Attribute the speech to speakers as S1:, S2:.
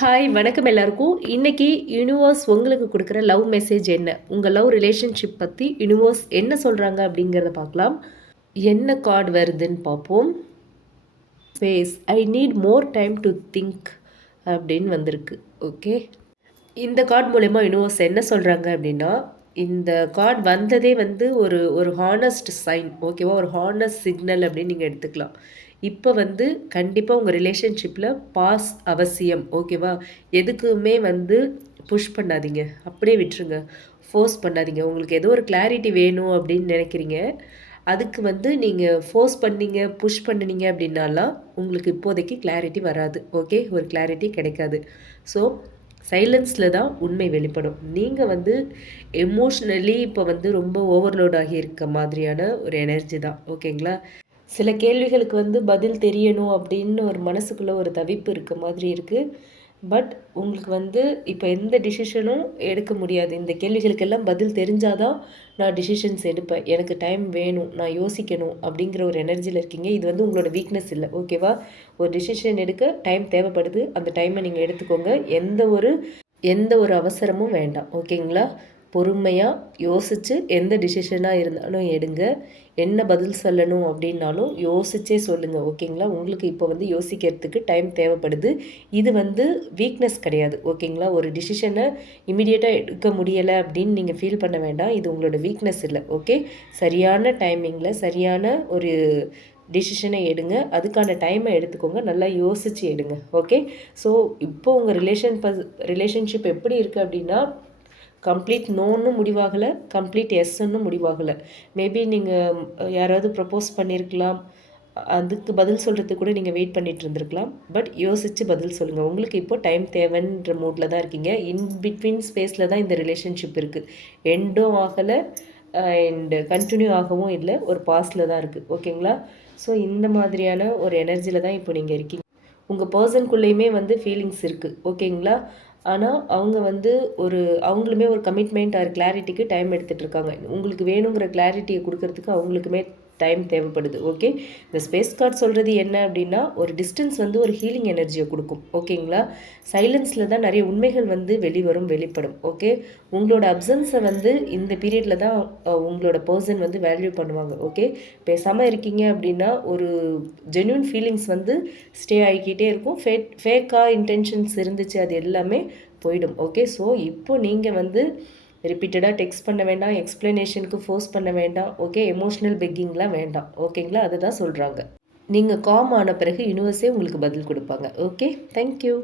S1: Hi வணக்கம் எல்லாருக்கும். இன்றைக்கி யூனிவர்ஸ் உங்களுக்கு கொடுக்குற லவ் மெசேஜ் என்ன? உங்கள் லவ் ரிலேஷன்ஷிப் பற்றி யூனிவர்ஸ் என்ன சொல்கிறாங்க அப்படிங்கிறத பார்க்கலாம். என்ன கார்டு வருதுன்னு பார்ப்போம். Space I need more time to think அப்படின்னு வந்திருக்கு. ஓகே இந்த கார்டு மூலயமா யூனிவர்ஸ் என்ன சொல்கிறாங்க அப்படின்னா இந்த கார்டு வந்ததே வந்து ஒரு ஒரு ஹானஸ்ட் சைன் ஓகேவா ஒரு ஹானஸ்ட் சிக்னல் அப்படின்னு நீங்கள் எடுத்துக்கலாம். இப்போ வந்து கண்டிப்பாக உங்கள் ரிலேஷன்ஷிப்பில் பாஸ் அவசியம் ஓகேவா எதுக்குமே வந்து புஷ் பண்ணாதீங்க. அப்படியே விட்டுருங்க. ஃபோர்ஸ் பண்ணாதீங்க. உங்களுக்கு ஏதோ ஒரு கிளாரிட்டி வேணும் அப்படின்னு நினைக்கிறீங்க. அதுக்கு வந்து நீங்கள் ஃபோர்ஸ் பண்ணீங்க புஷ் பண்ணினீங்க அப்படின்னாலாம் உங்களுக்கு இப்போதைக்கு கிளாரிட்டி வராது ஓகே ஒரு கிளாரிட்டி கிடைக்காது. ஸோ சைலன்ஸில் தான் உண்மை வெளிப்படும். நீங்கள் வந்து எமோஷ்னலி இப்போ வந்து ரொம்ப ஓவர்லோட் ஆகி இருக்க மாதிரியான ஒரு எனர்ஜி தான் ஓகேங்களா சில கேள்விகளுக்கு வந்து பதில் தெரியணும் அப்படின்னு ஒரு மனசுக்குள்ளே ஒரு தவிப்பு இருக்க மாதிரி இருக்குது பட் உங்களுக்கு வந்து இப்போ எந்த டிசிஷனும் எடுக்க முடியாது. இந்த கேள்விகளுக்கெல்லாம் பதில் தெரிஞ்சாதான் நான் டிசிஷன்ஸ் எடுப்பேன். எனக்கு டைம் வேணும் நான் யோசிக்கணும் அப்படிங்கிற ஒரு எனர்ஜியில் இருக்கீங்க. இது வந்து உங்களோட வீக்னஸ் இல்லை. ஓகேவா ஒரு டிசிஷன் எடுக்க டைம் தேவைப்படுது. அந்த டைமை நீங்கள் எடுத்துக்கோங்க. எந்த ஒரு எந்த ஒரு அவசரமும் வேண்டாம். ஓகேங்களா பொறுமையாக யோசித்து எந்த டிசிஷனாக இருந்தாலும் எடுங்க. என்ன பதில் சொல்லணும் அப்படின்னாலும் யோசிச்சே சொல்லுங்கள் ஓகேங்களா? உங்களுக்கு இப்போ வந்து யோசிக்கிறதுக்கு டைம் தேவைப்படுது. இது வந்து வீக்னஸ் கிடையாது ஓகேங்களா? ஒரு டிசிஷனை இமிடியேட்டாக எடுக்க முடியலை அப்படின்னு நீங்கள் ஃபீல் பண்ண வேண்டாம். இது உங்களோட வீக்னஸ் இல்லை ஓகே? சரியான டைமிங்கில் சரியான ஒரு டிசிஷனை எடுங்க. அதுக்கான டைமை எடுத்துக்கோங்க. நல்லா யோசித்து எடுங்க ஓகே? ஸோ இப்போ உங்கள் ரிலேஷன் ப ரிலேஷன்ஷிப் எப்படி இருக்குது அப்படின்னா கம்ப்ளீட் நோன்னு முடிவாகலை கம்ப்ளீட் எஸ்ன்னு முடிவாகலை. மேபி நீங்கள் யாராவது ப்ரப்போஸ் பண்ணியிருக்கலாம் அதுக்கு பதில் சொல்கிறதுக்கு கூட நீங்கள் வெயிட் பண்ணிட்டு இருந்திருக்கலாம். பட் யோசித்து பதில் சொல்லுங்கள் உங்களுக்கு இப்போ டைம் தேவைன்ற மூட்டில் தான் இருக்கீங்க. இன் பிட்வீன் ஸ்பேஸில் தான் இந்த ரிலேஷன்ஷிப் இருக்குது எண்டும் ஆகலை அண்ட் கண்டினியூ ஆகவும் இல்லை. ஒரு பாஸில் தான் இருக்குது ஓகேங்களா ஸோ இந்த மாதிரியான ஒரு எனர்ஜியில் தான் இப்போ நீங்கள் இருக்கீங்க. உங்கள் பர்சனுக்குள்ளேயுமே வந்து ஃபீலிங்ஸ் இருக்குது ஓகேங்களா ஆனால் அவங்க வந்து ஒரு அவங்களுமே ஒரு கமிட்மெண்ட் ஆர் கிளாரிட்டிக்கு டைம் எடுத்துகிட்டு இருக்காங்க. உங்களுக்கு வேணுங்கிற கிளாரிட்டியை கொடுக்கறதுக்கு அவங்களுக்குமே டைம் தேவைப்படுது ஓகே இந்த ஸ்பேஸ் கார்ட் சொல்கிறது என்ன அப்படின்னா ஒரு டிஸ்டன்ஸ் வந்து ஒரு ஹீலிங் எனர்ஜியை கொடுக்கும் ஓகேங்களா சைலன்ஸில் தான் நிறைய உண்மைகள் வந்து வெளிவரும் வெளிப்படும் ஓகே உங்களோட அப்சன்ஸை வந்து இந்த பீரியடில் தான் உங்களோட பர்சன் வந்து வேல்யூ பண்ணுவாங்க ஓகே பேசாமல் இருக்கீங்க அப்படின்னா ஒரு ஜென்யூன் ஃபீலிங்ஸ் வந்து ஸ்டே ஆகிக்கிட்டே இருக்கும். ஃபேக் ஃபேக்காக இன்டென்ஷன்ஸ் இருந்துச்சு அது எல்லாமே போயிடும் ஓகே ஸோ இப்போ நீங்கள் வந்து ரிப்பீட்டடாக டெக்ஸ்ட் பண்ண வேண்டாம் எக்ஸ்ப்ளனேஷனுக்கு ஃபோர்ஸ் பண்ண வேண்டாம். ஓகே எமோஷ்னல் பெக்கிங்லாம் வேண்டாம். ஓகேங்களா அதுதான் சொல்கிறாங்க நீங்கள் காம் ஆன பிறகு யூனிவர்ஸே உங்களுக்கு பதில் கொடுப்பாங்க. Okay thank you